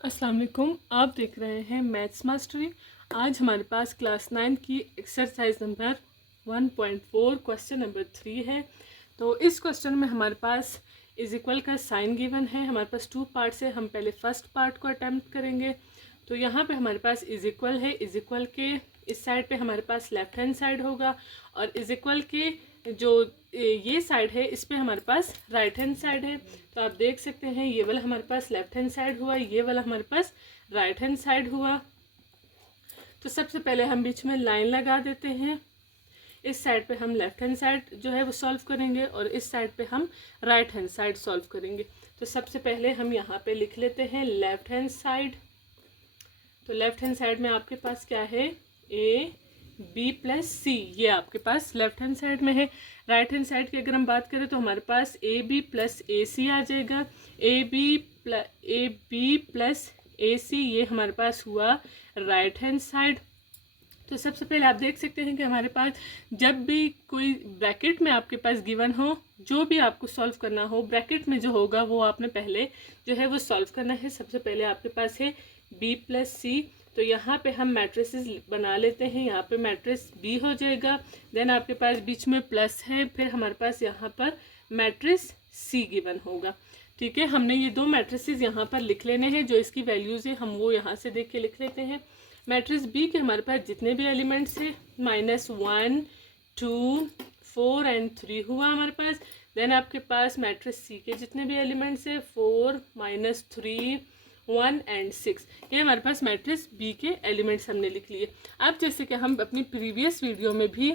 अस्सलाम वालेकुम। आप देख रहे हैं मैथ्स मास्टरी। आज हमारे पास क्लास 9 की एक्सरसाइज नंबर 1.4 क्वेश्चन नंबर 3 है। तो इस क्वेश्चन में हमारे पास इज इक्वल का साइन गिवन है। हमारे पास 2 पार्ट्स है। हम पहले फर्स्ट पार्ट को अटेम्प्ट करेंगे। तो यहाँ पे हमारे पास इज इक्वल है। इज इक्वल के इस साइड पे हमारे पास लेफ्ट हैंड साइड होगा और इज इक्वल के जो ये साइड है इस पे हमारे पास राइट हैंड साइड है। तो आप देख सकते हैं ये वाला हमारे पास लेफ्ट हैंड साइड हुआ, ये वाला हमारे पास राइट हैंड साइड हुआ। तो सबसे पहले हम बीच में लाइन लगा देते हैं। इस साइड पे हम लेफ्ट हैंड साइड जो है वो सॉल्व करेंगे और इस साइड पे हम राइट हैंड साइड सॉल्व करेंगे। तो सबसे पहले हम यहाँ पे लिख लेते हैं लेफ्ट हैंड साइड। तो लेफ्ट हैंड साइड में आपके पास क्या है, ए बी प्लस सी, ये आपके पास लेफ्ट हैंड साइड में है। राइट हैंड साइड की अगर हम बात करें तो हमारे पास ए बी प्लस ए सी आ जाएगा। ए बी प्लस ए सी ये हमारे पास हुआ राइट हैंड साइड। तो सबसे पहले आप देख सकते हैं कि हमारे पास जब भी कोई ब्रैकेट में आपके पास गिवन हो, जो भी आपको सॉल्व करना हो ब्रैकेट में जो होगा वो आपने पहले जो है वो सॉल्व करना है। सबसे पहले आपके पास है बी प्लस सी। तो यहाँ पे हम मैट्रिसेस बना लेते हैं। यहाँ पे मैट्रिस बी हो जाएगा, देन आपके पास बीच में प्लस है, फिर हमारे पास यहाँ पर मैट्रिस सी गिवन होगा। ठीक है, हमने ये दो मैट्रिसेस यहाँ पर लिख लेने हैं। जो इसकी वैल्यूज़ है हम वो यहाँ से देख के लिख लेते हैं। मैट्रिक्स बी के हमारे पास जितने भी एलिमेंट्स हैं -1 2 4 एंड 3 हुआ हमारे पास। देन आपके पास मैट्रिक्स सी के जितने भी एलिमेंट्स हैं 4 -3 1 एंड 6, ये हमारे पास मैट्रिक्स बी के एलिमेंट्स हमने लिख लिए। अब जैसे कि हम अपनी प्रीवियस वीडियो में भी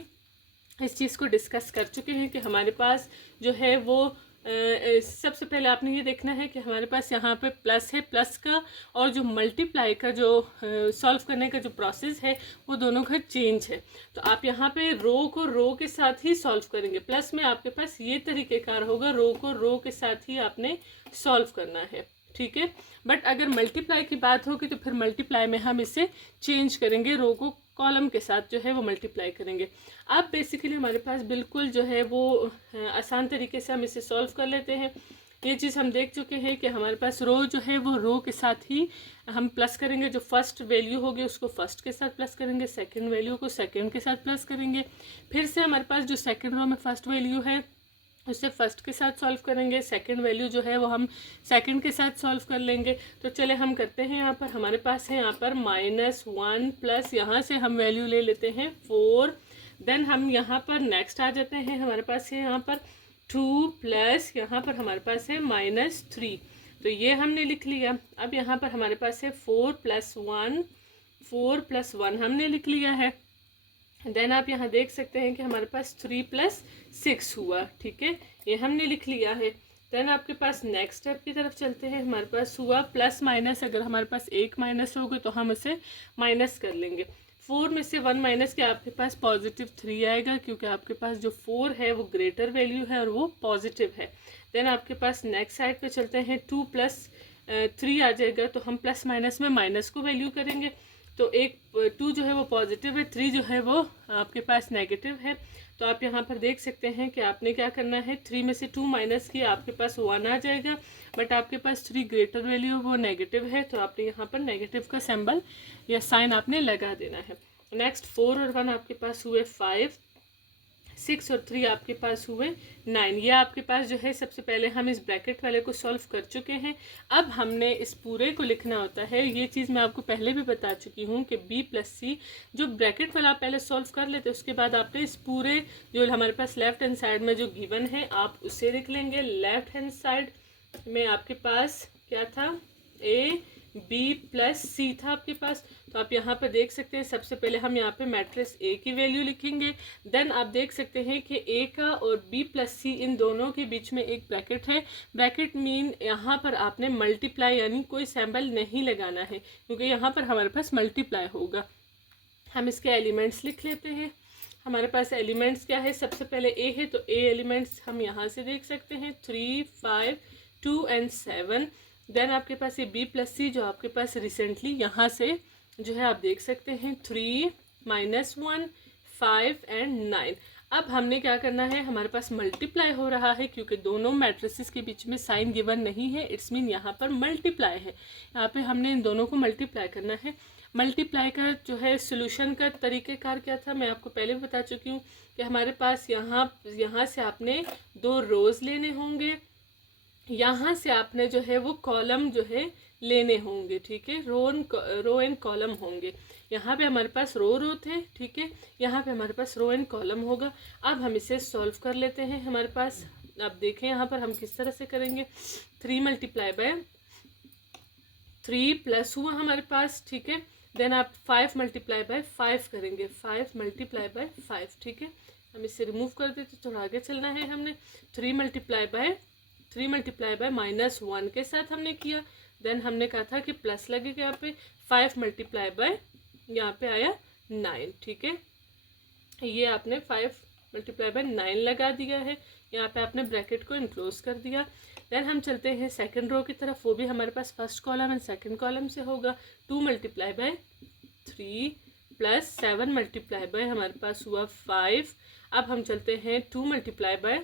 इस चीज़ को डिस्कस कर चुके हैं कि हमारे पास जो है वो सबसे पहले आपने ये देखना है कि हमारे पास यहाँ पे प्लस है, प्लस का और जो मल्टीप्लाई का जो सॉल्व करने का जो प्रोसेस है वो दोनों का चेंज है। तो आप यहाँ पे रो को रो के साथ ही सॉल्व करेंगे। प्लस में आपके पास ये तरीक़ेकार होगा, रो को रो के साथ ही आपने सॉल्व करना है। ठीक है, बट अगर मल्टीप्लाई की बात होगी तो फिर मल्टीप्लाई में हम इसे चेंज करेंगे, रो को कॉलम के साथ जो है वो मल्टीप्लाई करेंगे। अब बेसिकली हमारे पास बिल्कुल जो है वो आसान तरीके से हम इसे सॉल्व कर लेते हैं। ये चीज़ हम देख चुके हैं कि हमारे पास रो जो है वो रो के साथ ही हम प्लस करेंगे। जो फर्स्ट वैल्यू होगी उसको फर्स्ट के साथ प्लस करेंगे, सेकंड वैल्यू को सेकंड के साथ प्लस करेंगे। फिर से हमारे पास जो सेकंड रो में फर्स्ट वैल्यू है उससे फर्स्ट के साथ सॉल्व करेंगे, सेकंड वैल्यू जो है वो हम सेकंड के साथ सॉल्व कर लेंगे। तो चले हम करते हैं। यहाँ पर हमारे पास है यहाँ पर -1 प्लस यहाँ से हम वैल्यू ले लेते हैं 4। देन हम यहाँ पर नेक्स्ट आ जाते हैं। हमारे पास है यहाँ पर 2 प्लस यहाँ पर हमारे पास है -3। तो ये हमने लिख लिया। अब यहाँ पर हमारे पास है 4 + 1 हमने लिख लिया है। देन आप यहाँ देख सकते हैं कि हमारे पास 3 + 6 हुआ। ठीक है, ये हमने लिख लिया है। देन आपके पास नेक्स्ट स्टेप की तरफ चलते हैं। हमारे पास हुआ प्लस माइनस, अगर हमारे पास एक माइनस होगा तो हम उसे माइनस कर लेंगे। 4 में से 1 माइनस के आपके पास +3 आएगा, क्योंकि आपके पास जो 4 है वो ग्रेटर वैल्यू है और वो पॉजिटिव है। देन आपके पास नेक्स्ट साइड पे चलते हैं। 2 + 3 आ जाएगा, तो हम प्लस माइनस में माइनस को वैल्यू करेंगे। तो 2 जो है वो पॉजिटिव है, 3 जो है वो आपके पास नेगेटिव है। तो आप यहाँ पर देख सकते हैं कि आपने क्या करना है, 3 में से 2 माइनस की आपके पास 1 आ जाएगा, बट आपके पास 3 ग्रेटर वैल्यू वो नेगेटिव है, तो आपने यहाँ पर नेगेटिव का सिंबल या साइन आपने लगा देना है। नेक्स्ट 4 और 1 आपके पास हुए 5, 6 और 3 आपके पास हुए 9। ये आपके पास जो है सबसे पहले हम इस ब्रैकेट वाले को सॉल्व कर चुके हैं। अब हमने इस पूरे को लिखना होता है। ये चीज़ मैं आपको पहले भी बता चुकी हूँ कि बी प्लस सी जो ब्रैकेट वाला आप पहले सॉल्व कर लेते, उसके बाद आपने इस पूरे जो हमारे पास लेफ्ट हैंड साइड में जो गिवन है आप उसे लिख लेंगे। लेफ्ट हैंड साइड में आपके पास क्या था, ए बी प्लस सी था आपके पास। तो आप यहाँ पर देख सकते हैं सबसे पहले हम यहाँ पे मैट्रिक्स ए की वैल्यू लिखेंगे। देन आप देख सकते हैं कि ए का और बी प्लस सी इन दोनों के बीच में एक ब्रैकेट है। ब्रैकेट मीन यहाँ पर आपने मल्टीप्लाई यानी कोई सिंबल नहीं लगाना है, क्योंकि यहाँ पर हमारे पास मल्टीप्लाई होगा। हम इसके एलिमेंट्स लिख लेते हैं। हमारे पास एलिमेंट्स क्या है, सबसे पहले ए है, तो ए एलिमेंट्स हम यहाँ से देख सकते हैं 3 5 2 एंड 7। देन आपके पास ये बी प्लस सी जो आपके पास रिसेंटली यहाँ से जो है आप देख सकते हैं 3 -1 5 एंड 9। अब हमने क्या करना है, हमारे पास मल्टीप्लाई हो रहा है क्योंकि दोनों मैट्रिसेस के बीच में साइन गिवन नहीं है, इट्स मीन यहाँ पर मल्टीप्लाई है। यहाँ पे हमने इन दोनों को मल्टीप्लाई करना है। मल्टीप्लाई का जो है सोल्यूशन का तरीक़ेकार क्या था, मैं आपको पहले भी बता चुकी हूँ कि हमारे पास यहाँ से आपने 2 रोज़ लेने होंगे, यहाँ से आपने जो है वो कॉलम जो है लेने होंगे, ठीक है, रो एंड कॉलम होंगे। यहाँ पे हमारे पास रो थे, ठीक है, यहाँ पे हमारे पास रो एंड कॉलम होगा। अब हम इसे सॉल्व कर लेते हैं। हमारे पास अब देखें यहाँ पर हम किस तरह से करेंगे। 3 मल्टीप्लाई बाय 3 प्लस हुआ हमारे पास, ठीक है। देन आप 5 मल्टीप्लाई बाय 5 करेंगे, 5 मल्टीप्लाई बाय 5, ठीक है। हम इसे रिमूव कर देते, थोड़ा आगे चलना है हमने। 3 मल्टीप्लाई बाय -1 के साथ हमने किया। देन हमने कहा था कि प्लस लगेगा यहाँ पे। 5 मल्टीप्लाई बाय यहाँ पे आया 9, ठीक है। ये आपने 5 मल्टीप्लाई बाय 9 लगा दिया है, यहाँ पे आपने ब्रैकेट को इनक्लोज कर दिया। देन हम चलते हैं सेकंड रो की तरफ, वो भी हमारे पास first column and second column से होगा। 2 multiply by 3 plus 7 multiply by हमारे पास हुआ 5। अब हम चलते हैं 2 multiply by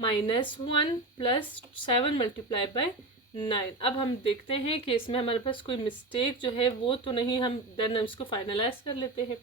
-1 plus 7 multiply by 9। अब हम देखते हैं कि इसमें हमारे पास कोई मिस्टेक जो है वो तो नहीं, हम देन हम इसको फाइनलाइज कर लेते हैं।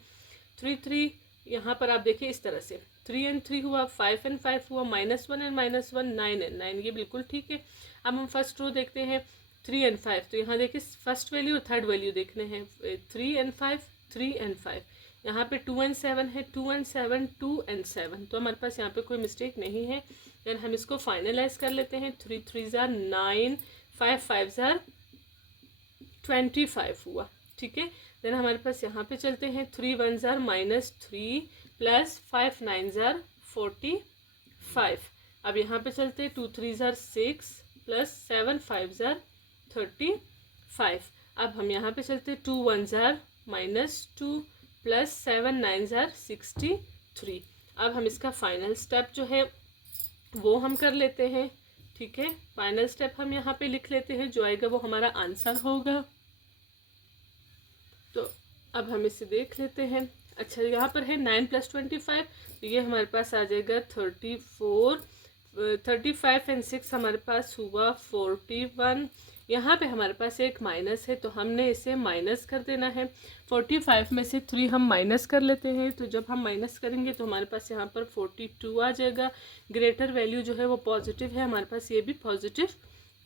3 यहाँ पर आप देखिए इस तरह से 3 and 3 हुआ, 5 and 5 हुआ, -1 and -1 9 and 9, ये बिल्कुल ठीक है। अब हम फर्स्ट रो देखते हैं 3 and 5, तो यहाँ देखिए फर्स्ट वैल्यू और थर्ड वैल्यू देखने हैं। 3 and 5, 3 and 5, यहाँ पे 2 and 7 है, 2 and 7, 2 and 7, तो हमारे पास यहाँ पे कोई मिस्टेक नहीं है। देन हम इसको फाइनलाइज कर लेते हैं। 3 3s are 9, 5 5s are 25 हुआ, ठीक है। देन हमारे पास यहाँ पे चलते हैं 3 1s are -3 plus 5 9s are 45। अब यहाँ पे चलते हैं 2 3s are 6 plus 7 5s are 35। अब हम यहाँ पे चलते हैं 2 1s are -2 plus 7 9s are 63। अब हम इसका फाइनल स्टेप जो है वो हम कर लेते हैं, ठीक है। फाइनल स्टेप हम यहाँ पे लिख लेते हैं, जो आएगा वो हमारा आंसर होगा। तो अब हम इसे देख लेते हैं। अच्छा, यहाँ पर है 9 + 25, तो ये हमारे पास आ जाएगा 34। 35 and 6 हमारे पास हुआ 41। यहाँ पे हमारे पास एक माइनस है, तो हमने इसे माइनस कर देना है। 45 में से 3 हम माइनस कर लेते हैं, तो जब हम माइनस करेंगे तो हमारे पास यहाँ पर 42 आ जाएगा। ग्रेटर वैल्यू जो है वो पॉजिटिव है, हमारे पास ये भी पॉजिटिव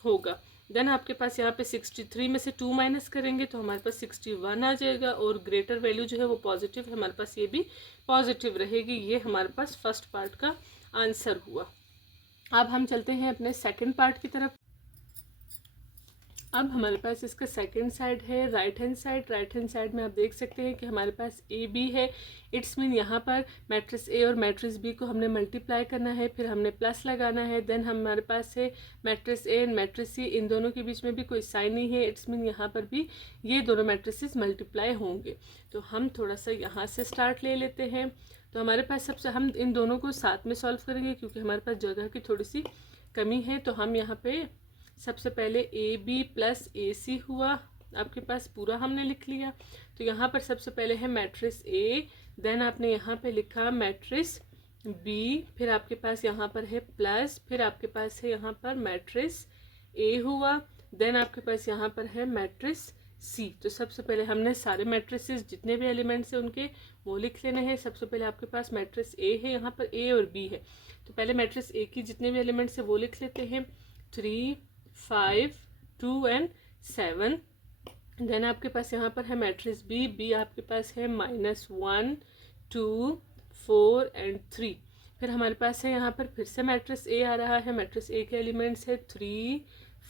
होगा। देन आपके पास यहाँ पे 63 में से 2 माइनस करेंगे तो हमारे पास 61 आ जाएगा, और ग्रेटर वैल्यू जो है वो पॉजिटिव है, हमारे पास ये भी पॉजिटिव रहेगी। ये हमारे पास फर्स्ट पार्ट का आंसर हुआ। अब हम चलते हैं अपने सेकंड पार्ट की तरफ। अब हमारे पास इसका सेकंड साइड है right hand side. Right hand side में आप देख सकते हैं कि हमारे पास ए बी है। इट्स मीन यहाँ पर मैट्रिक्स ए और मैट्रिक्स बी को हमने मल्टीप्लाई करना है, फिर हमने प्लस लगाना है। देन हमारे पास है मैट्रिक्स ए एंड मैट्रिक्स सी, इन दोनों के बीच में भी कोई साइन नहीं है। इट्स मीन यहाँ पर भी ये दोनों मैट्रिसेस मल्टीप्लाई होंगे। तो हम थोड़ा सा यहाँ से स्टार्ट ले लेते हैं। तो हमारे पास सबसे हम इन दोनों को साथ में सॉल्व करेंगे क्योंकि हमारे पास जगह की थोड़ी सी कमी है। तो हम यहाँ पे सबसे पहले ए बी प्लस ए सी हुआ, आपके पास पूरा हमने लिख लिया। तो यहाँ पर सबसे पहले है मैट्रिक्स ए, देन आपने यहाँ पे लिखा मैट्रिक्स बी, फिर आपके पास यहाँ पर है प्लस, फिर आपके पास है यहाँ पर मैट्रिक्स ए हुआ, देन आपके पास यहाँ पर है मैट्रिक्स सी। तो सबसे पहले हमने सारे मैट्रिसेस जितने भी एलिमेंट्स हैं उनके वो लिख लेने हैं। सबसे पहले आपके पास मैट्रिक्स ए है, यहाँ पर ए और बी है, तो पहले मैट्रिक्स ए की जितने भी एलिमेंट्स हैं वो लिख लेते हैं। 3 5 2 and 7। देन आपके पास यहाँ पर है मैट्रिक्स बी, बी आपके पास है -1 2 4 and 3। फिर हमारे पास है यहाँ पर फिर से मैट्रिक्स ए आ रहा है। मैट्रिक्स ए के एलिमेंट्स है 3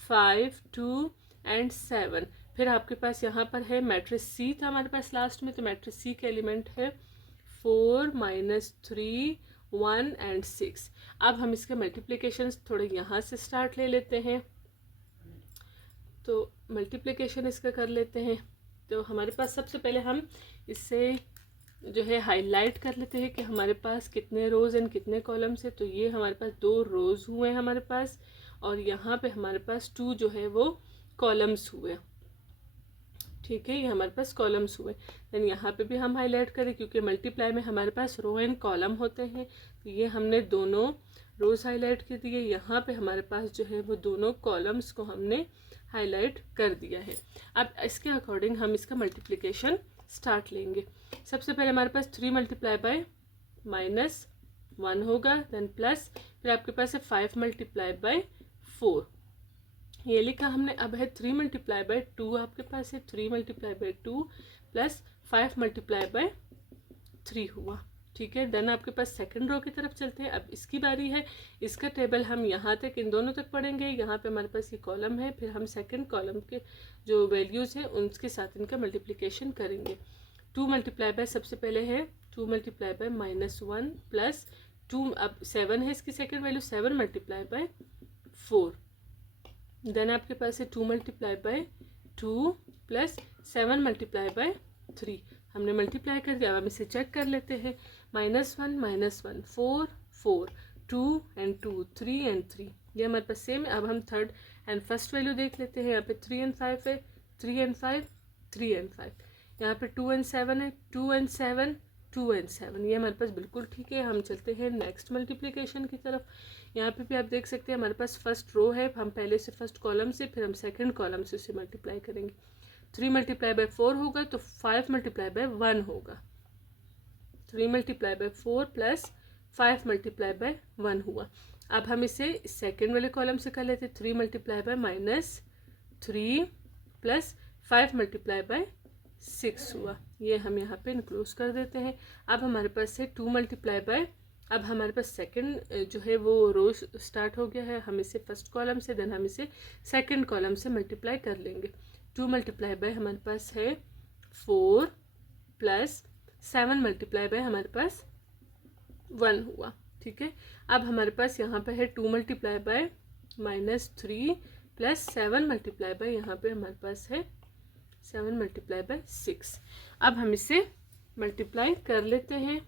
5 2 and 7। फिर आपके पास यहाँ पर है मैट्रिक्स सी था हमारे पास लास्ट में, तो मैट्रिक्स सी के एलिमेंट है 4 -3 1 and 6। अब हम इसके मल्टीप्लिकेशन थोड़े यहाँ से स्टार्ट ले लेते हैं। तो मल्टीप्लिकेशन इसका कर लेते हैं। तो हमारे पास सबसे पहले हम इससे जो है हाईलाइट कर लेते हैं कि हमारे पास कितने रोज़ एंड कितने कॉलम्स है। तो ये हमारे पास 2 रोज़ हुए हमारे पास, और यहाँ पे हमारे पास 2 जो है वो कॉलम्स हुए, ठीक है, ये हमारे पास कॉलम्स हुए। देन यहाँ पे भी हम हाईलाइट करें क्योंकि मल्टीप्लाई में हमारे पास रो एंड कॉलम होते हैं, तो ये हमने दोनों रोज हाईलाइट कर दिए। यहाँ पे हमारे पास जो है वो दोनों कॉलम्स को हमने हाईलाइट कर दिया है। अब इसके अकॉर्डिंग हम इसका मल्टीप्लिकेशन स्टार्ट लेंगे। सबसे पहले हमारे पास 3 मल्टीप्लाई बाय -1 होगा, देन प्लस, फिर आपके पास है 5 मल्टीप्लाई बाय 4, ये लिखा हमने। अब है 3 मल्टीप्लाई बाय 2, आपके पास है 3 multiply by 2 plus 5 multiply by 3 हुआ। ठीक है, देन आपके पास सेकंड रो की तरफ चलते हैं। अब इसकी बारी है, इसका टेबल हम यहाँ तक इन दोनों तक पढ़ेंगे। यहाँ पे हमारे पास ये कॉलम है, फिर हम सेकंड कॉलम के जो वैल्यूज़ हैं उनके साथ इनका मल्टीप्लिकेशन करेंगे। 2 मल्टीप्लाई बाय, सबसे पहले है 2 मल्टीप्लाई बाय -1 प्लस 2, अब 7 है इसकी second value, 7 multiply by 4। Then आपके पास है 2 multiply by 2 plus 7 multiply by 3, हमने मल्टीप्लाई कर दिया। अब हम इसे चेक कर लेते हैं। -1 4 4 2 एंड 2 3 एंड 3, ये हमारे पास सेम है। अब हम थर्ड एंड फर्स्ट वैल्यू देख लेते हैं। यहाँ पे 3 एंड 5 है, 3 एंड 5 3 एंड 5। यहाँ पे 2 एंड 7 है, 2 एंड 7 2 एंड 7, ये हमारे पास बिल्कुल ठीक है। हम चलते हैं नेक्स्ट मल्टीप्लिकेशन की तरफ। यहाँ पे भी आप देख सकते हैं हमारे पास फर्स्ट रो है, हम पहले से फर्स्ट कॉलम से, फिर हम सेकंड कॉलम से उसे मल्टीप्लाई करेंगे। 3 मल्टीप्लाई बाय 4 होगा तो 5 मल्टीप्लाई बाय 1 होगा। 3 multiply by 4 plus 5 multiply by 1 हुआ। अब हम इसे सेकंड वाले कॉलम से कर लेते हैं। 3 multiply by -3 plus 5 multiply by 6 हुआ, ये हम यहाँ पे इनक्लोज कर देते हैं। अब हमारे पास है 2 मल्टीप्लाई बाय, अब हमारे पास सेकंड जो है वो रो स्टार्ट हो गया है। हम इसे फर्स्ट कॉलम से, देन हम इसे सेकंड कॉलम से मल्टीप्लाई कर लेंगे। 2 मल्टीप्लाई बाय हमारे पास है 4 प्लस 7 मल्टीप्लाई बाय हमारे पास 1 हुआ। ठीक है, अब हमारे पास यहाँ पे है 2 multiply by -3 plus 7 multiply bye, यहाँ पे हमारे पास है 7 मल्टीप्लाई बाय 6। अब हम इसे मल्टीप्लाई कर लेते हैं।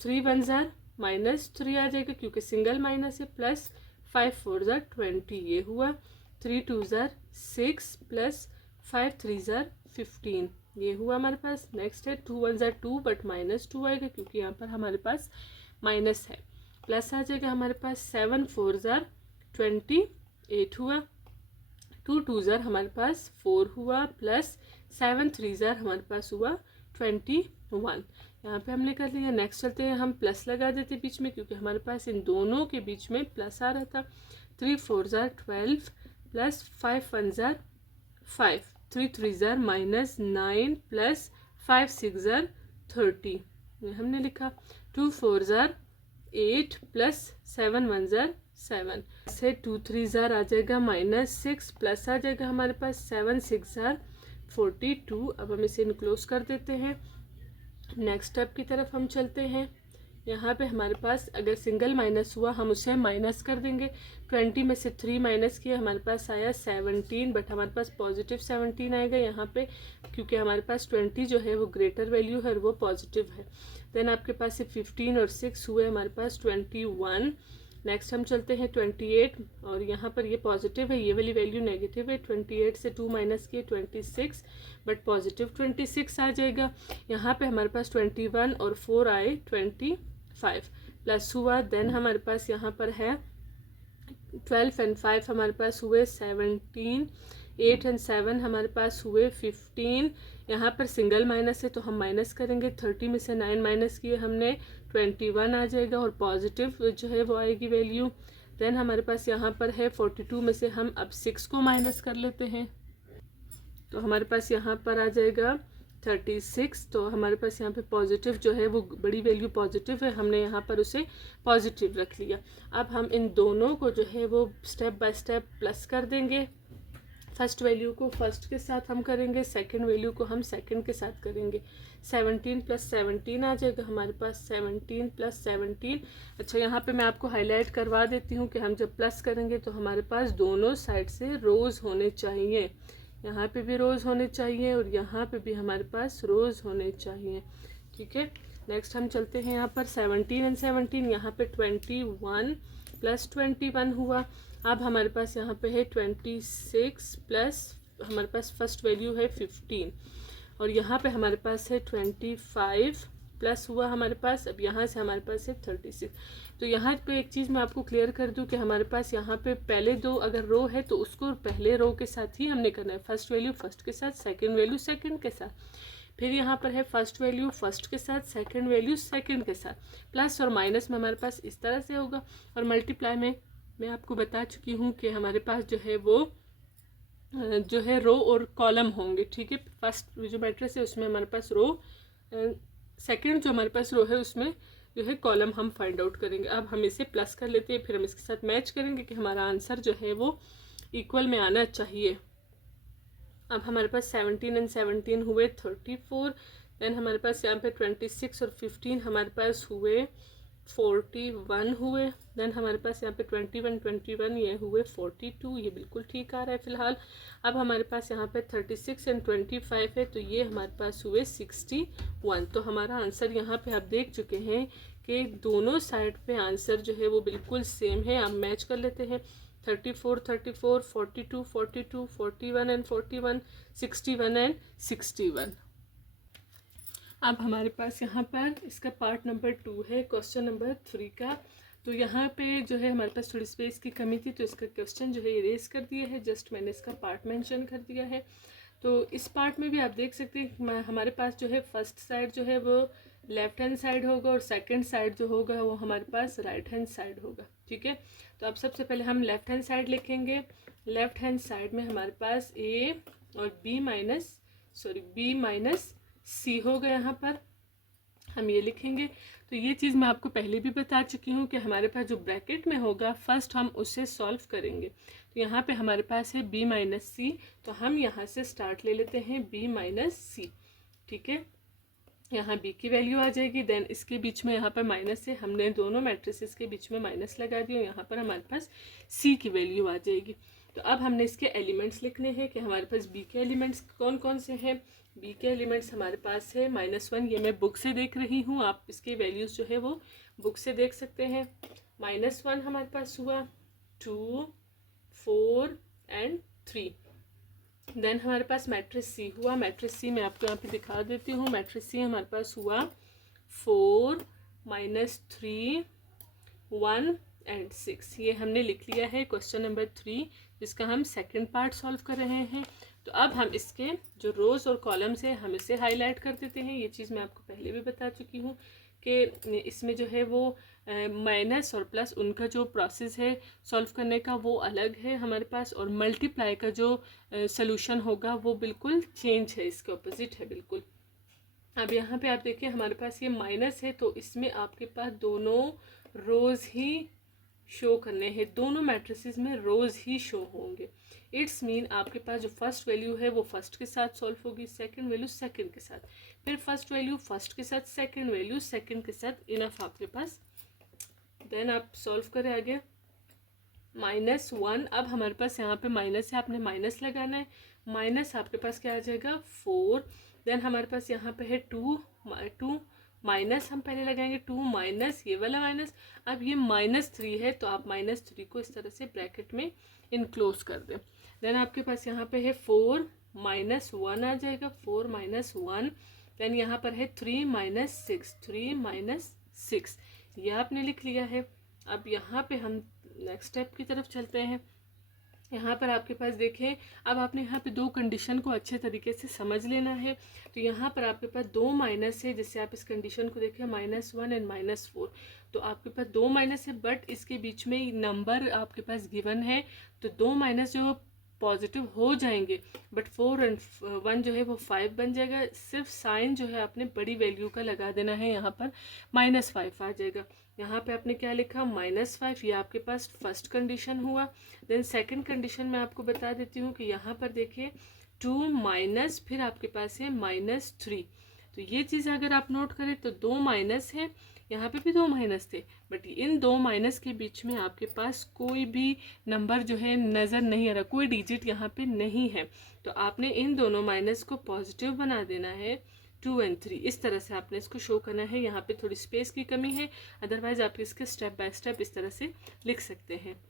3 1 ज़ार -3 आ जाएगा क्योंकि सिंगल माइनस है, प्लस 5 4 ज़ार 20, ये हुआ। 3 2 ज़ार 6 प्लस 5 3 ज़ार 15, ये हुआ हमारे पास। नेक्स्ट है 2 1 ज़ार 2 बट -2 आएगा क्योंकि यहाँ पर हमारे पास माइनस है, प्लस आ जाएगा हमारे पास। 7 4 ज़ार 28 हुआ। 2 2 ज़ार हमारे पास 4 हुआ, प्लस 7 3 ज़ार हमारे पास हुआ 21, यहाँ पे हमने कर लिया। नेक्स्ट चलते हैं, हम प्लस लगा देते हैं बीच में क्योंकि हमारे पास इन दोनों के बीच में प्लस आ रहा था। 3 4 ज़ार 12 प्लस 5 1 ज़ार 5, 3 3 ज़ार -9 प्लस 5 6 ज़ार 30, ये हमने लिखा। 2 4 ज़ार 8 प्लस 7 1 ज़ार 7 से 2 3 ज़ार आ जाएगा -6 प्लस आ जाएगा हमारे पास 7 6 ज़ार 42। अब हम इसे इनक्लोज कर देते हैं। नेक्स्ट स्टेप की तरफ हम चलते हैं। यहाँ पे हमारे पास अगर सिंगल माइनस हुआ हम उसे माइनस कर देंगे। 20 में से 3 माइनस किया, हमारे पास आया 17, बट हमारे पास पॉजिटिव 17 आएगा यहाँ पे क्योंकि हमारे पास 20 जो है वो ग्रेटर वैल्यू है और वो पॉजिटिव है। देन आपके पास से 15 और 6 हुए हमारे पास 21। नेक्स्ट हम चलते हैं 28, और यहाँ पर ये पॉजिटिव है, ये वाली वैल्यू नेगेटिव है। 28 से 2 माइनस किए 26, बट पॉजिटिव 26 आ जाएगा। यहाँ पे हमारे पास 21 और 4 आए 25 प्लस हुआ। देन हमारे पास यहाँ पर है 12 एंड 5 हमारे पास हुए 17, 8 एंड 7 हमारे पास हुए 15। यहाँ पर सिंगल माइनस है तो हम माइनस करेंगे। 30 में से 9 माइनस किए हमने 21 आ जाएगा और पॉजिटिव जो है वो आएगी वैल्यू। देन हमारे पास यहाँ पर है 42 में से हम अब 6 को माइनस कर लेते हैं तो हमारे पास यहाँ पर आ जाएगा 36। तो हमारे पास यहाँ पे पॉजिटिव जो है वो बड़ी वैल्यू पॉजिटिव है, हमने यहाँ पर उसे पॉजिटिव रख लिया। अब हम इन दोनों को जो है वो स्टेप बाय स्टेप प्लस कर देंगे। फर्स्ट वैल्यू को फर्स्ट के साथ हम करेंगे, सेकंड वैल्यू को हम सेकंड के साथ करेंगे। 17 प्लस 17 आ जाएगा हमारे पास 17 प्लस 17। अच्छा, यहाँ पे मैं आपको हाईलाइट करवा देती हूँ कि हम जब प्लस करेंगे तो हमारे पास दोनों साइड से रोज़ होने चाहिए। यहाँ पे भी रोज़ होने चाहिए और यहाँ पे भी हमारे पास रोज़ होने चाहिए। ठीक है, नेक्स्ट हम चलते हैं यहाँ पर 17 एंड 17, यहाँ पे 21 प्लस 21 हुआ। अब हमारे पास यहाँ पे है 26 प्लस हमारे पास फर्स्ट वैल्यू है 15 और यहाँ पे हमारे पास है 25 प्लस हुआ हमारे पास, अब यहाँ से हमारे पास है 36। तो यहाँ पे एक चीज़ मैं आपको क्लियर कर दूँ कि हमारे पास यहाँ पे पहले दो अगर रो है तो उसको पहले रो के साथ ही हमने करना है, फर्स्ट वैल्यू फर्स्ट के साथ, सेकंड वैल्यू सेकंड के साथ। फिर यहाँ पर है फर्स्ट वैल्यू फर्स्ट के साथ, सेकंड वैल्यू सेकंड के साथ, प्लस और माइनस में हमारे पास इस तरह से होगा। और मल्टीप्लाई में मैं आपको बता चुकी हूँ कि हमारे पास जो है वो जो है रो और कॉलम होंगे, ठीक है। फर्स्ट जो मैट्रिक्स है उसमें हमारे पास रो, सेकंड जो हमारे पास रो है उसमें जो है कॉलम हम फाइंड आउट करेंगे। अब हम इसे प्लस कर लेते हैं, फिर हम इसके साथ मैच करेंगे कि हमारा आंसर जो है वो इक्वल में आना चाहिए। अब हमारे पास 17 और 17 हुए 34, देन हमारे पास यहाँ पे 26 और 15 हमारे पास हुए 41 हुए, देन हमारे पास यहाँ पे 21 ये हुए 42, ये बिल्कुल ठीक आ रहा है फ़िलहाल। अब हमारे पास यहाँ पे 36 और 25 है, तो ये हमारे पास हुए 61। तो हमारा आंसर यहाँ पे आप देख चुके हैं कि दोनों साइड पे आंसर जो है वो बिल्कुल सेम है। आप मैच कर लेते हैं 34, 34, 42, 42, 41 एंड 41, 61 एंड 61। अब हमारे पास यहाँ पर इसका पार्ट नंबर 2 है क्वेश्चन नंबर 3 का। तो यहाँ पे जो है हमारे पास थोड़ी स्पेस की कमी थी तो इसका क्वेश्चन जो है इरेज कर दिया है, जस्ट मैंने इसका पार्ट मेंशन कर दिया है। तो इस पार्ट में भी आप देख सकते हैं हमारे पास जो है फर्स्ट साइड जो है वो लेफ्ट हैंड साइड होगा और सेकंड साइड जो होगा वो हमारे पास राइट हैंड साइड होगा, ठीक है। तो अब सबसे पहले हम लेफ्ट हैंड साइड लिखेंगे। लेफ्ट हैंड साइड में हमारे पास ए और बी माइनस सी होगा, यहाँ पर हम ये लिखेंगे। तो ये चीज़ मैं आपको पहले भी बता चुकी हूँ कि हमारे पास जो ब्रैकेट में होगा फर्स्ट हम उससे सॉल्व करेंगे। तो यहाँ पे हमारे पास है b माइनस सी, तो हम यहाँ से स्टार्ट ले लेते हैं b माइनस सी, ठीक है। यहाँ b की वैल्यू आ जाएगी, देन इसके बीच में यहाँ पर माइनस है, हमने दोनों मैट्रिसेस के बीच में माइनस लगा दिया, यहाँ पर हमारे पास c की वैल्यू आ जाएगी। तो अब हमने इसके एलिमेंट्स लिखने हैं कि हमारे पास b के एलिमेंट्स कौन कौन से हैं। b के एलिमेंट्स हमारे पास है -1, ये मैं बुक से देख रही हूँ, आप इसकी वैल्यूज़ जो है वो बुक से देख सकते हैं। -1 हमारे पास हुआ, 2, 4 एंड 3। देन हमारे पास मैट्रिक्स सी हुआ, मैट्रिक्स सी मैं आपको यहाँ पे दिखा देती हूँ। मैट्रिक्स सी हमारे पास हुआ 4, -3, 1 एंड 6। ये हमने लिख लिया है क्वेश्चन नंबर 3, जिसका हम सेकंड पार्ट सॉल्व कर रहे हैं। तो अब हम इसके जो रोज़ और कॉलम्स हैं हम इसे हाईलाइट कर देते हैं। ये चीज़ मैं आपको पहले भी बता चुकी हूँ कि इसमें जो है वो माइनस और प्लस उनका जो प्रोसेस है सॉल्व करने का वो अलग है हमारे पास, और मल्टीप्लाई का जो सॉल्यूशन होगा वो बिल्कुल चेंज है, इसके ऑपोजिट है बिल्कुल। अब यहाँ पे आप देखिए हमारे पास ये माइनस है, तो इसमें आपके पास दोनों रोज़ ही शो करने हैं, दोनों मैट्रिसेस में रोज़ ही शो होंगे। इट्स मीन आपके पास जो फर्स्ट वैल्यू है वो फर्स्ट के साथ सॉल्व होगी, सेकंड वैल्यू सेकंड के साथ, फिर फर्स्ट वैल्यू फर्स्ट के साथ, सेकंड वैल्यू सेकंड के साथ, इनफ आपके पास। देन आप सॉल्व करें आगे। -1, अब हमारे पास यहाँ पे माइनस है, आपने माइनस लगाना है, माइनस आपके पास क्या आ जाएगा 4। देन हमारे पास यहाँ पे है 2 माइनस हम पहले लगाएंगे, 2 माइनस ये वाला माइनस। अब ये -3 है तो आप -3 को इस तरह से ब्रैकेट में इनक्लोज कर दें। देन आपके पास यहाँ पे है 4 -1 आ जाएगा, 4 -1। देन यहाँ पर है 3 -6 ये आपने लिख लिया है। अब यहाँ पे हम नेक्स्ट स्टेप की तरफ चलते हैं। यहाँ पर आपके पास देखें, अब आपने यहाँ पे दो कंडीशन को अच्छे तरीके से समझ लेना है। तो यहाँ पर आपके पास 2 माइनस है, जिससे आप इस कंडीशन को देखें -1 एंड -4, तो आपके पास 2 माइनस है बट इसके बीच में नंबर आपके पास गिवन है, तो 2 माइनस जो पॉजिटिव हो जाएंगे, बट 4 और 1 जो है वो 5 बन जाएगा। सिर्फ साइन जो है आपने बड़ी वैल्यू का लगा देना है, यहाँ पर -5 आ जाएगा। यहाँ पे आपने क्या लिखा -5, ये आपके पास फर्स्ट कंडीशन हुआ। देन सेकंड कंडीशन में आपको बता देती हूँ कि यहाँ पर देखिए 2 माइनस फिर आपके पास है -3। तो ये चीज़ अगर आप नोट करें तो 2 माइनस है, यहाँ पे भी 2 माइनस थे, बट इन 2 माइनस के बीच में आपके पास कोई भी नंबर जो है नज़र नहीं आ रहा, कोई डिजिट यहाँ पे नहीं है। तो आपने इन दोनों माइनस को पॉजिटिव बना देना है, 2 और 3, इस तरह से आपने इसको शो करना है। यहाँ पे थोड़ी स्पेस की कमी है, अदरवाइज आप इसके स्टेप बाय स्टेप इस तरह से लिख सकते हैं।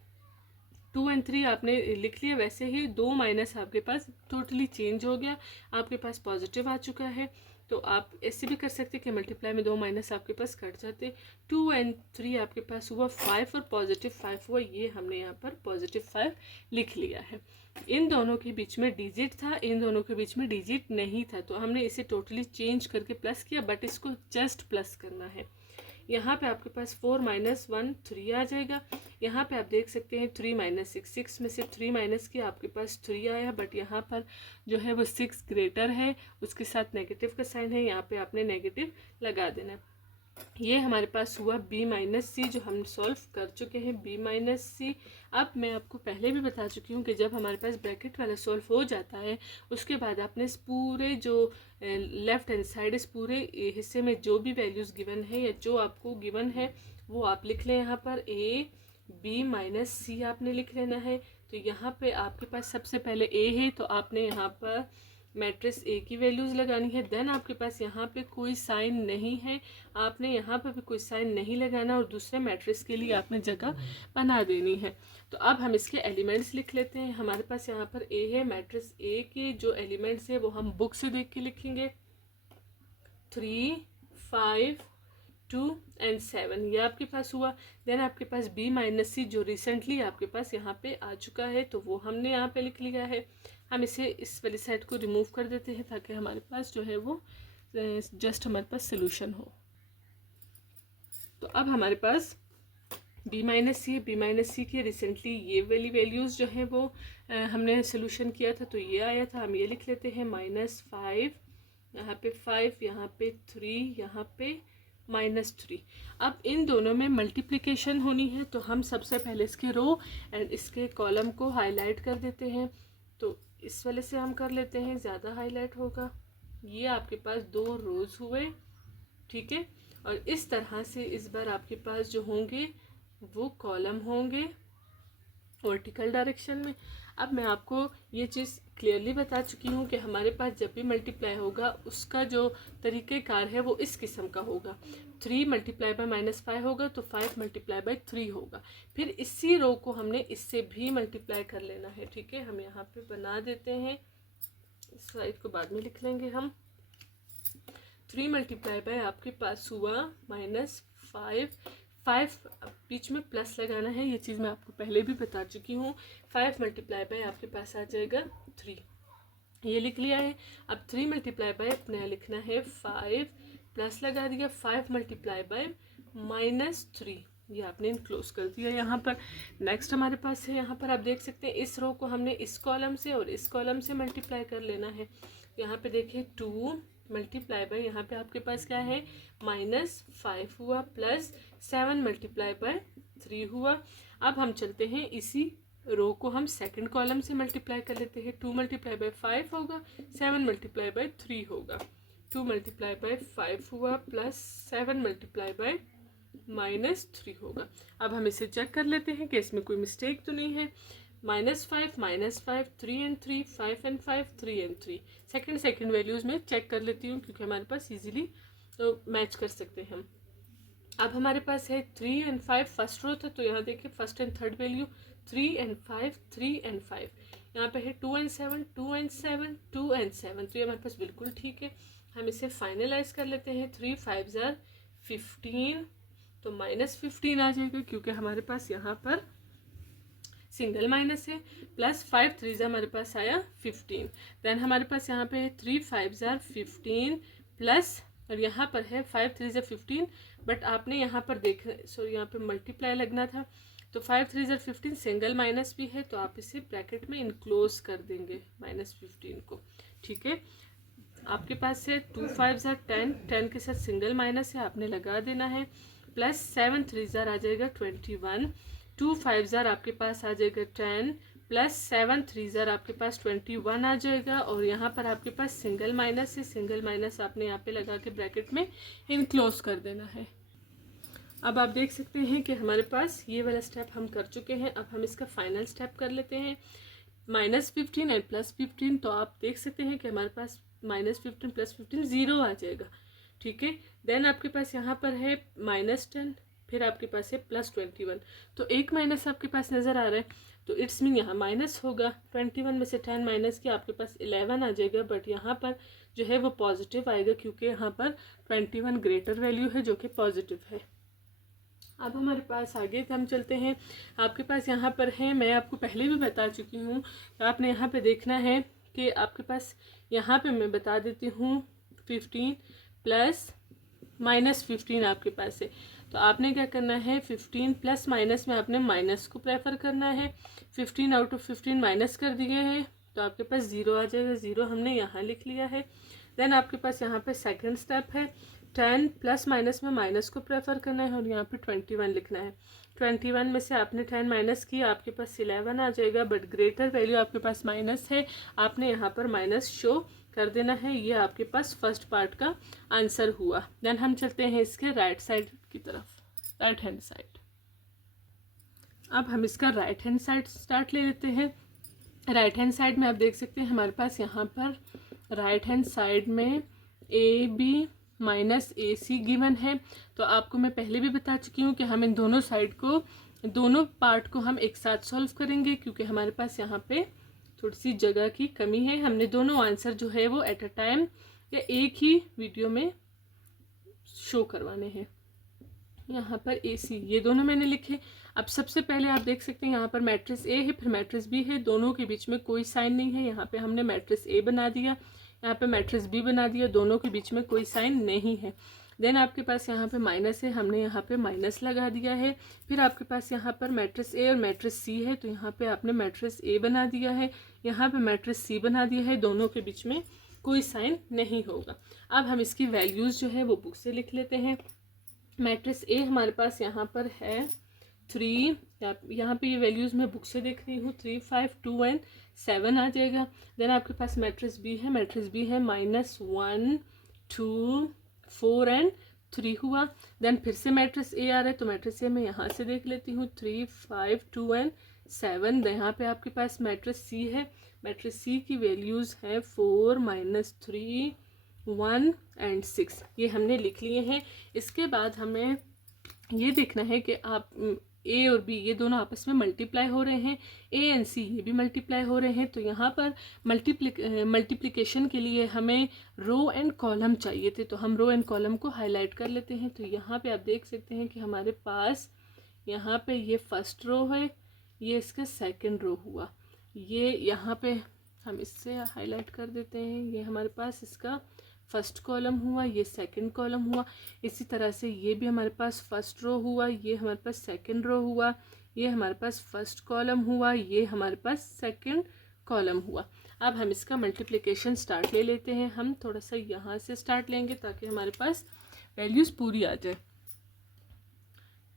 2 और 3 आपने लिख लिया, वैसे ही 2 माइनस आपके पास टोटली चेंज हो गया, आपके पास पॉजिटिव आ चुका है। तो आप ऐसे भी कर सकते कि मल्टीप्लाई में 2 माइनस आपके पास कट जाते। 2 और 3 आपके पास हुआ 5 और पॉजिटिव 5 हुआ, ये हमने यहाँ पर पॉजिटिव 5 लिख लिया है। इन दोनों के बीच में डिजिट था, इन दोनों के बीच में डिजिट नहीं था, तो हमने इसे टोटली चेंज करके प्लस किया, बट इसको जस्ट प्लस करना है। यहाँ पे आपके पास 4 माइनस 1 3 आ जाएगा। यहाँ पे आप देख सकते हैं 3 माइनस 6, 6 में से 3 माइनस किया, आपके पास 3 आया, बट यहाँ पर जो है वो 6 ग्रेटर है, उसके साथ नेगेटिव का साइन है, यहाँ पे आपने नेगेटिव लगा देना है। ये हमारे पास हुआ b माइनस सी, जो हम सॉल्व कर चुके हैं b माइनस सी। अब मैं आपको पहले भी बता चुकी हूँ कि जब हमारे पास ब्रैकेट वाला सॉल्व हो जाता है, उसके बाद आपने इस पूरे जो लेफ्ट हैंड साइड, इस पूरे हिस्से में जो भी वैल्यूज़ गिवन है या जो आपको गिवन है वो आप लिख लें। यहाँ पर a b माइनस सी आपने लिख लेना है। तो यहाँ पे आपके पास सबसे पहले a है, तो आपने यहाँ पर मैट्रिक्स ए की वैल्यूज़ लगानी है। देन आपके पास यहाँ पे कोई साइन नहीं है, आपने यहाँ पे भी कोई साइन नहीं लगाना, और दूसरे मैट्रिक्स के लिए आपने जगह बना देनी है। तो अब हम इसके एलिमेंट्स लिख लेते हैं। हमारे पास यहाँ पर ए है, मैट्रिक्स ए के जो एलिमेंट्स है वो हम बुक से देख के लिखेंगे। 3 5 2 और 7 ये आपके पास हुआ। देन आपके पास b माइनस सी जो रिसेंटली आपके पास यहाँ पे आ चुका है, तो वो हमने यहाँ पे लिख लिया है। हम इसे इस वाली साइड को रिमूव कर देते हैं ताकि हमारे पास जो है वो जस्ट हमारे पास सोल्यूशन हो। तो अब हमारे पास b माइनस सी की रिसेंटली ये वाली वैल्यूज़ जो है वो हमने सोल्यूशन किया था, तो ये आया था। हम ये लिख लेते हैं -5, यहाँ पे 5, यहाँ पे 3, यहाँ पे -3। अब इन दोनों में मल्टीप्लिकेशन होनी है, तो हम सबसे पहले इसके रो एंड इसके कॉलम को हाईलाइट कर देते हैं। तो इस वाले से हम कर लेते हैं, ज़्यादा हाईलाइट होगा। ये आपके पास 2 रोज हुए, ठीक है। और इस तरह से इस बार आपके पास जो होंगे वो कॉलम होंगे वर्टिकल डायरेक्शन में। अब मैं आपको ये चीज़ क्लियरली बता चुकी हूँ कि हमारे पास जब भी मल्टीप्लाई होगा उसका जो तरीक़ेकार है वो इस किस्म का होगा। 3 मल्टीप्लाई बाय -5 होगा तो 5 मल्टीप्लाई बाय 3 होगा। फिर इसी रो को हमने इससे भी मल्टीप्लाई कर लेना है, ठीक है। हम यहाँ पे बना देते हैं, इस साइड को बाद में लिख लेंगे हम। 3 मल्टीप्लाई बाय आपके पास हुआ -5, 5 बीच में प्लस लगाना है, ये चीज़ मैं आपको पहले भी बता चुकी हूँ। 5 मल्टीप्लाई बाय आपके पास आ जाएगा 3, ये लिख लिया है। अब 3 मल्टीप्लाई बाय अपने लिखना है 5, प्लस लगा दिया। 5 मल्टीप्लाई बाय -3, ये आपने इनक्लोज कर दिया यहाँ पर। नेक्स्ट हमारे पास है, यहाँ पर आप देख सकते हैं इस रो को हमने इस कॉलम से और इस कॉलम से मल्टीप्लाई कर लेना है। यहाँ पे देखिए 2 मल्टीप्लाई बाय, यहाँ पे आपके पास क्या है -5 हुआ, प्लस 7 मल्टीप्लाई बाय 3 हुआ। अब हम चलते हैं इसी रो को हम सेकंड कॉलम से मल्टीप्लाई कर लेते हैं। 2 मल्टीप्लाई बाय 5 होगा, 7 मल्टीप्लाई बाय 3 होगा। 2 मल्टीप्लाई बाय 5 हुआ, प्लस 7 मल्टीप्लाई बाय -3 होगा। अब हम इसे चेक कर लेते हैं कि इसमें कोई मिस्टेक तो नहीं है। -5 -5 3 और 3 5 और 5 3 और 3 सेकंड वैल्यूज़ में चेक कर लेती हूँ क्योंकि हमारे पास इजीली तो मैच कर सकते हैं हम। अब हमारे पास है 3 और 5 फर्स्ट रो था, तो यहाँ देखिए फर्स्ट एंड थर्ड वैल्यू 3 और 5 3 और 5। यहाँ पे है 2 और 7 2 और 7 2 और 7, तो ये हमारे पास बिल्कुल ठीक है। हम इसे फाइनलाइज कर लेते हैं। 3 5 ज़ार 15, तो -15 आ जाएगा क्योंकि हमारे पास यहाँ पर सिंगल माइनस है। प्लस 5 3 ज़ा हमारे पास आया 15। देन हमारे पास यहाँ पे है 3 5 ज़ार 15 प्लस, और यहाँ पर है 5 3 ज़ा 15, बट आपने यहाँ पर देख सॉरी यहाँ पे मल्टीप्लाई लगना था, तो 5 3 ज़ा 15 सिंगल माइनस भी है, तो आप इसे ब्रैकेट में इनक्लोज कर देंगे -15 को, ठीक है। आपके पास है 2 5 ज़ार 10 10 के साथ सिंगल माइनस है, आपने लगा देना है। प्लस 7 3 ज़ार आ जाएगा 21, 2 5 ज़ार आपके पास आ जाएगा 10, प्लस 7 3 ज़ार आपके पास 21 आ जाएगा। और यहाँ पर आपके पास सिंगल माइनस है, सिंगल माइनस आपने यहाँ पे लगा के ब्रैकेट में इनक्लोज कर देना है। अब आप देख सकते हैं कि हमारे पास ये वाला स्टेप हम कर चुके हैं। अब हम इसका फाइनल स्टेप कर लेते हैं। -15 और +15, तो आप देख सकते हैं कि हमारे पास -15 + 15 0 आ जाएगा, ठीक है। देन आपके पास यहाँ पर है -10 फिर आपके पास है +21, तो एक माइनस आपके पास नज़र आ रहा है, तो इट्स मीन यहाँ माइनस होगा। 21 में से 10 माइनस किया आपके पास 11 आ जाएगा, बट यहाँ पर जो है वो पॉजिटिव आएगा क्योंकि यहाँ पर 21 ग्रेटर वैल्यू है जो कि पॉजिटिव है। अब हमारे पास आगे हम चलते हैं। आपके पास यहाँ पर है, मैं आपको पहले भी बता चुकी हूँ, आपने यहाँ पे देखना है कि आपके पास यहाँ पे मैं बता देती हूँ 15 प्लस माइनस 15 आपके पास है, तो आपने क्या करना है 15 प्लस माइनस में आपने माइनस को प्रेफर करना है। 15 आउट ऑफ 15 माइनस कर दिए हैं तो आपके पास 0 आ जाएगा, 0 हमने यहाँ लिख लिया है। देन आपके पास यहाँ पे सेकंड स्टेप है, 10 प्लस माइनस में माइनस को प्रेफर करना है और यहाँ पे 21 लिखना है। 21 में से आपने 10 माइनस किया, आपके पास 11 आ जाएगा, बट ग्रेटर वैल्यू आपके पास माइनस है, आपने यहाँ पर माइनस शो कर देना है। ये आपके पास फर्स्ट पार्ट का आंसर हुआ। देन हम चलते हैं इसके राइट साइड की तरफ, राइट हैंड साइड। अब हम इसका राइट हैंड साइड स्टार्ट ले लेते हैं। राइट हैंड साइड में आप देख सकते हैं हमारे पास यहाँ पर राइट हैंड साइड में a b minus a c given है। तो आपको मैं पहले भी बता चुकी हूँ कि हम इन दोनों साइड को, दोनों पार्ट को हम एक साथ सॉल्व करेंगे क्योंकि हमारे पास यहाँ पे थोड़ी सी जगह की कमी है। हमने दोनों आंसर जो है वो एट अ टाइम या एक ही वीडियो में शो करवाने हैं। यहाँ पर ए सी ये दोनों मैंने लिखे। अब सबसे पहले आप देख सकते हैं यहाँ पर मैट्रिक्स ए है, फिर मैट्रिक्स बी है, दोनों के बीच में कोई साइन नहीं है। यहाँ पे हमने मैट्रिक्स ए बना दिया, यहाँ पे मैट्रिक्स बी बना दिया, दोनों के बीच में कोई साइन नहीं है। देन आपके पास यहाँ पे माइनस है, हमने यहाँ पे माइनस लगा दिया है। फिर आपके पास यहाँ पर मैट्रिक्स ए और मैट्रिक्स सी है, तो यहाँ पे आपने मैट्रिक्स ए बना दिया है, यहाँ पे मैट्रिक्स सी बना दिया है, दोनों के बीच में कोई साइन नहीं होगा। अब हम इसकी वैल्यूज़ जो है वो बुक से लिख लेते हैं। मैट्रिक्स ए हमारे पास यहाँ पर है 3, यहाँ पे ये वैल्यूज़ मैं बुक से देख रही हूँ, 3, 5, 2 एंड 7 आ जाएगा। देन आपके पास मैट्रिक्स बी है, मैट्रिक्स बी है -1, 2, 4 एंड 3 हुआ। देन फिर से मैट्रिक्स ए आ रहा है, तो मैट्रिक्स ए मैं यहाँ से देख लेती हूँ, 3, 5, 2 एंड 7। यहाँ पे आपके पास मैट्रिक्स सी है, मैट्रिक्स सी की वैल्यूज़ है 4, -3, 1 एंड 6, ये हमने लिख लिए हैं। इसके बाद हमें ये देखना है कि आप ए और बी ये दोनों आपस में मल्टीप्लाई हो रहे हैं, ए एंड सी ये भी मल्टीप्लाई हो रहे हैं। तो यहाँ पर मल्टीप्लिकेशन के लिए हमें रो एंड कॉलम चाहिए थे, तो हम रो एंड कॉलम को हाईलाइट कर लेते हैं। तो यहाँ पे आप देख सकते हैं कि हमारे पास यहाँ पे ये फर्स्ट रो है, ये इसका सेकंड रो हुआ, ये यहाँ पे हम इससे हाईलाइट कर देते हैं, ये हमारे पास इसका फर्स्ट कॉलम हुआ, ये सेकंड कॉलम हुआ। इसी तरह से ये भी हमारे पास फर्स्ट रो हुआ, ये हमारे पास सेकंड रो हुआ, ये हमारे पास फर्स्ट कॉलम हुआ, ये हमारे पास सेकंड कॉलम हुआ। अब हम इसका मल्टीप्लिकेशन स्टार्ट ले लेते हैं। हम थोड़ा सा यहाँ से स्टार्ट लेंगे ताकि हमारे पास वैल्यूज़ पूरी आ जाए।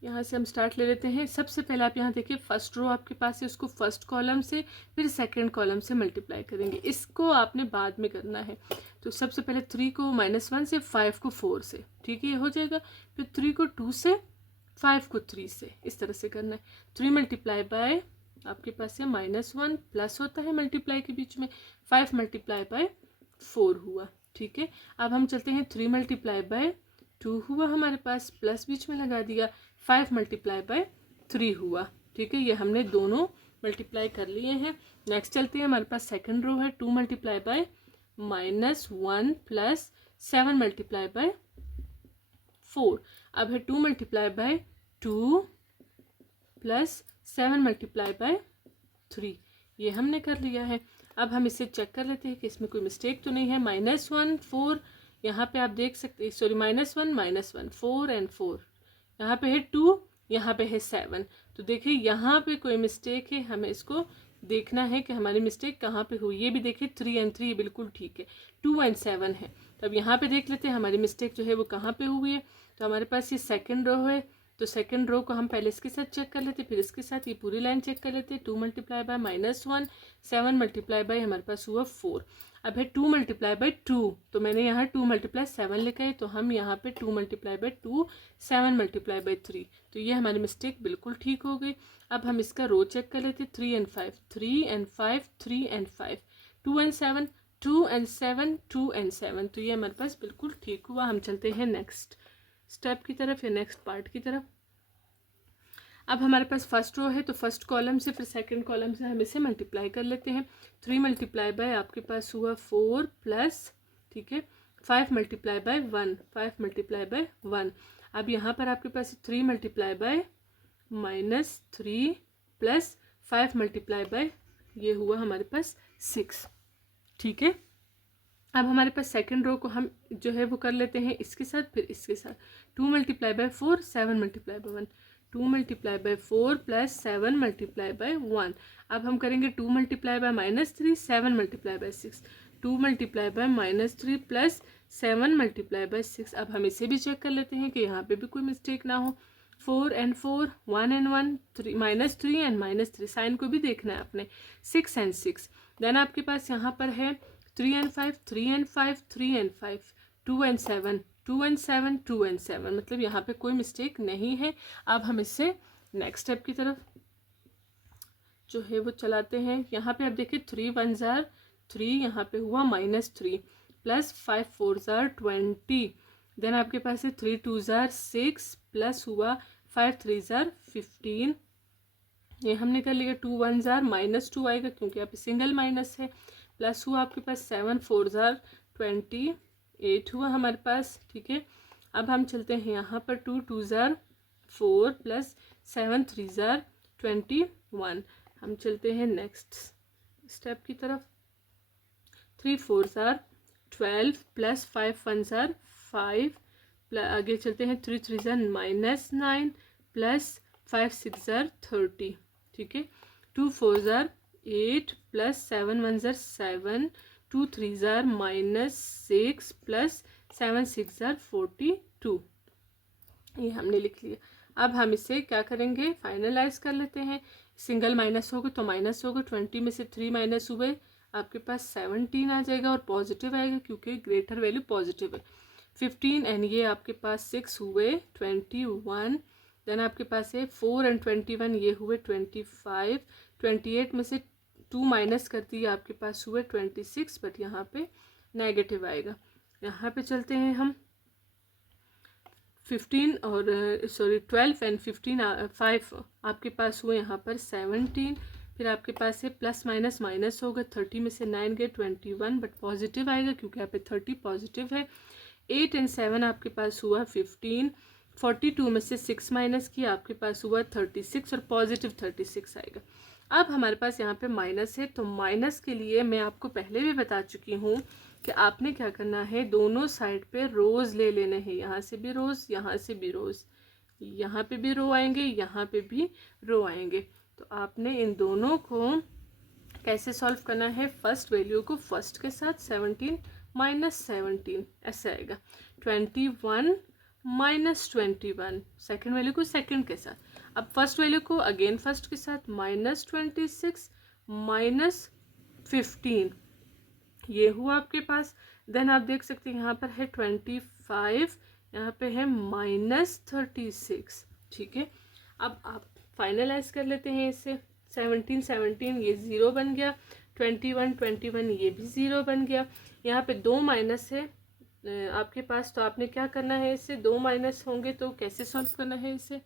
यहाँ से हम स्टार्ट ले लेते हैं। सबसे पहले आप यहाँ देखिए फर्स्ट रो आपके पास है, उसको फर्स्ट कॉलम से फिर सेकंड कॉलम से मल्टीप्लाई करेंगे, इसको आपने बाद में करना है। तो सबसे पहले 3 को -1 से, 5 को 4 से, ठीक है, ये हो जाएगा। फिर 3 को 2 से, 5 को 3 से, इस तरह से करना है। 3 मल्टीप्लाई बाय आपके पास है -1, प्लस होता है मल्टीप्लाई के बीच में, 5 मल्टीप्लाई बाय 4 हुआ, ठीक है। अब हम चलते हैं 3 मल्टीप्लाई बाय 2 हुआ हमारे पास, प्लस बीच में लगा दिया, 5 मल्टीप्लाई बाय 3 हुआ, ठीक है। ये हमने दोनों मल्टीप्लाई कर लिए हैं। नेक्स्ट चलते हैं, हमारे पास सेकंड रो है, 2 multiply by -1 plus 7 multiply by 4। अब है 2 multiply by 2 plus 7 multiply by 3, ये हमने कर लिया है। अब हम इसे चेक कर लेते हैं कि इसमें कोई मिस्टेक तो नहीं है। -1 4, यहाँ पे आप देख सकते हैं, सॉरी -1 4 एंड 4, यहाँ पे है 2, यहाँ पे है 7। तो देखिए यहाँ पे कोई मिस्टेक है, हमें इसको देखना है कि हमारी मिस्टेक कहाँ पे हुई। ये भी देखिए 3 एंड 3 बिल्कुल ठीक है, 2 एंड 7 है। तो अब यहाँ पे देख लेते हैं हमारी मिस्टेक जो है वो कहाँ पे हुई है। तो हमारे पास ये सेकंड रो है, तो सेकंड रो को हम पहले इसके साथ चेक कर लेते, फिर इसके साथ ये पूरी लाइन चेक कर लेते। 2 मल्टीप्लाई बाय -1, 7 मल्टीप्लाई बाय हमारे पास हुआ 4। अब है 2 मल्टीप्लाई बाय 2, तो मैंने यहाँ 2 मल्टीप्लाई 7 लिखा है, तो हम यहाँ पे 2 मल्टीप्लाई बाय 2, 7 मल्टीप्लाई बाय 3, तो ये हमारी मिस्टेक बिल्कुल ठीक हो गई। अब हम इसका रो चेक कर लेते, 3 and 5, 3 and 5, 3 and 5, 2 and 7, 2 and 7, 2 and 7, तो ये हमारे पास बिल्कुल ठीक हुआ। हम चलते हैं नेक्स्ट स्टेप की तरफ या नेक्स्ट पार्ट की तरफ। अब हमारे पास फर्स्ट रो है तो फर्स्ट कॉलम से फिर सेकंड कॉलम से हम इसे मल्टीप्लाई कर लेते हैं। 3 मल्टीप्लाई बाय आपके पास हुआ 4 प्लस, ठीक है, 5 मल्टीप्लाई बाय 1, 5 मल्टीप्लाई बाय 1। अब यहाँ पर आपके पास 3 multiply by -3 plus 5 multiply by, ये हुआ हमारे पास 6, ठीक है। अब हमारे पास सेकंड रो को हम जो है वो कर लेते हैं इसके साथ फिर इसके साथ। 2 multiply by 4, 7 multiply by 1, 2 multiply by 4 plus 7 multiply by 1। अब हम करेंगे 2 multiply by -3, 7 multiply bye 6, 2 multiply by -3 plus 7 multiply bye 6। अब हम इसे भी चेक कर लेते हैं कि यहाँ पे भी कोई मिस्टेक ना हो। 4 and 4, 1 and 1, -3 and -3, साइन को भी देखना है आपने। 6 and 6, देन आपके पास यहाँ पर है 3 and 5, 3 and 5, 3 and 5, 2 and 7, 2 and 7, 2 and 7, मतलब यहाँ पे कोई मिस्टेक नहीं है। अब हम इससे नेक्स्ट स्टेप की तरफ जो है वो चलाते हैं। यहाँ पे आप देखिए 3 1 जार 3, यहाँ पे हुआ -3 प्लस 5 4 जार 20, देन आपके पास है 3 2 जार 6 प्लस हुआ 5 3 जार 15, ये हमने कर लिया। 2 1 जार -2 आएगा क्योंकि यहाँ पे सिंगल माइनस है, प्लस हुआ आपके पास 7 4 जार 28 हुआ हमारे पास, ठीक है। अब हम चलते हैं यहाँ पर 2 2 जार 4 प्लस 7 3 जार 21। हम चलते हैं नेक्स्ट स्टेप की तरफ। 3 4 जार 12 प्लस 5 1 जार 5, आगे चलते हैं 3 3 जार -9 प्लस 5 6 जार 30, ठीक है। 2 4 jar 8 plus 7 1 jar 7, 2 3 jar -6 plus 7 6 jar 42, ये हमने लिख लिया। अब हम इसे क्या करेंगे, फाइनलाइज कर लेते हैं। सिंगल माइनस होगा तो माइनस होगा, 20 में से 3 माइनस हुए आपके पास 17 आ जाएगा और पॉजिटिव आएगा क्योंकि ग्रेटर वैल्यू पॉजिटिव है। 15 एंड ये आपके पास 6 हुए 21, देन आपके पास है 4 एंड 21, ये हुए 25, 28 में से 2 माइनस कर दिए आपके पास हुए 26, बट यहाँ पे नेगेटिव आएगा। यहाँ पे चलते हैं हम 15 और 12 एंड 15 5 आपके पास हुए यहाँ पर 17, फिर आपके पास है प्लस माइनस माइनस होगा, 30 में से 9 गए 21, बट पॉजिटिव आएगा क्योंकि यहाँ पे 30 पॉजिटिव है। 8 एंड 7 आपके पास हुआ 15, 42 में से 6 माइनस किया आपके पास हुआ 36 और पॉजिटिव 36 आएगा। अब हमारे पास यहाँ पे माइनस है, तो माइनस के लिए मैं आपको पहले भी बता चुकी हूँ कि आपने क्या करना है, दोनों साइड पे रोज ले लेने हैं। यहाँ से भी रोज, यहाँ से भी रोज, यहाँ पे भी रो आएंगे, यहाँ पे भी रो आएंगे। तो आपने इन दोनों को कैसे सॉल्व करना है, फर्स्ट वैल्यू को फर्स्ट के साथ 17 माइनस 17 ऐसे आएगा। 21 माइनस 21, सेकेंड वैल्यू को सेकेंड के साथ। अब फर्स्ट वैल्यू को अगेन फर्स्ट के साथ -26 माइनस 15, ये हुआ आपके पास। देन आप देख सकते हैं यहाँ पर है 25, यहाँ पे है -36, ठीक है। अब आप फाइनलाइज कर लेते हैं इसे। 17 17 ये 0 बन गया, 21 21 ये भी 0 बन गया। यहाँ पे 2 माइनस है आपके पास, तो आपने क्या करना है, इससे 2 माइनस होंगे तो कैसे सॉल्व करना है इसे।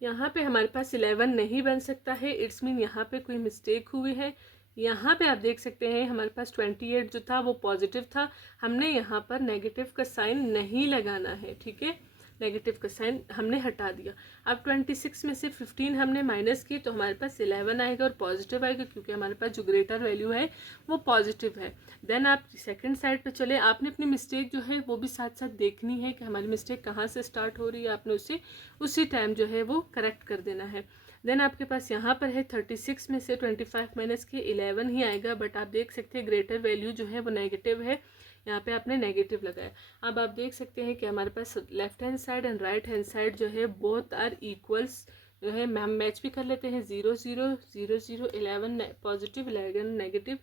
यहाँ पे हमारे पास 11 नहीं बन सकता है, इट्स मीन यहाँ पे कोई मिस्टेक हुई है। यहाँ पे आप देख सकते हैं हमारे पास 28 जो था वो पॉजिटिव था, हमने यहाँ पर नेगेटिव का साइन नहीं लगाना है, ठीक है, नेगेटिव का साइन हमने हटा दिया। अब 26 में से 15 हमने माइनस की तो हमारे पास 11 आएगा और पॉजिटिव आएगा क्योंकि हमारे पास जो ग्रेटर वैल्यू है वो पॉजिटिव है। देन आप सेकंड साइड पे चले, आपने अपनी मिस्टेक जो है वो भी साथ साथ देखनी है कि हमारी मिस्टेक कहाँ से स्टार्ट हो रही है, आपने उसे उसी टाइम जो है वो करेक्ट कर देना है। देन आपके पास यहाँ पर है 36 में से 25 माइनस के 11 ही आएगा, बट आप देख सकते हैं ग्रेटर वैल्यू जो है वो नेगेटिव है, यहाँ पे आपने नेगेटिव लगाया। अब आप देख सकते हैं कि हमारे पास left hand side and right hand side जो है बोथ आर इक्वल्स जो है, हम मैच भी कर लेते हैं। 0 0 0 0 11 पॉजिटिव 11 नेगेटिव,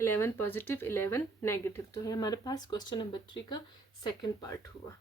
11 पॉजिटिव 11 नेगेटिव। तो ये हमारे पास क्वेश्चन नंबर 3 का सेकेंड पार्ट हुआ।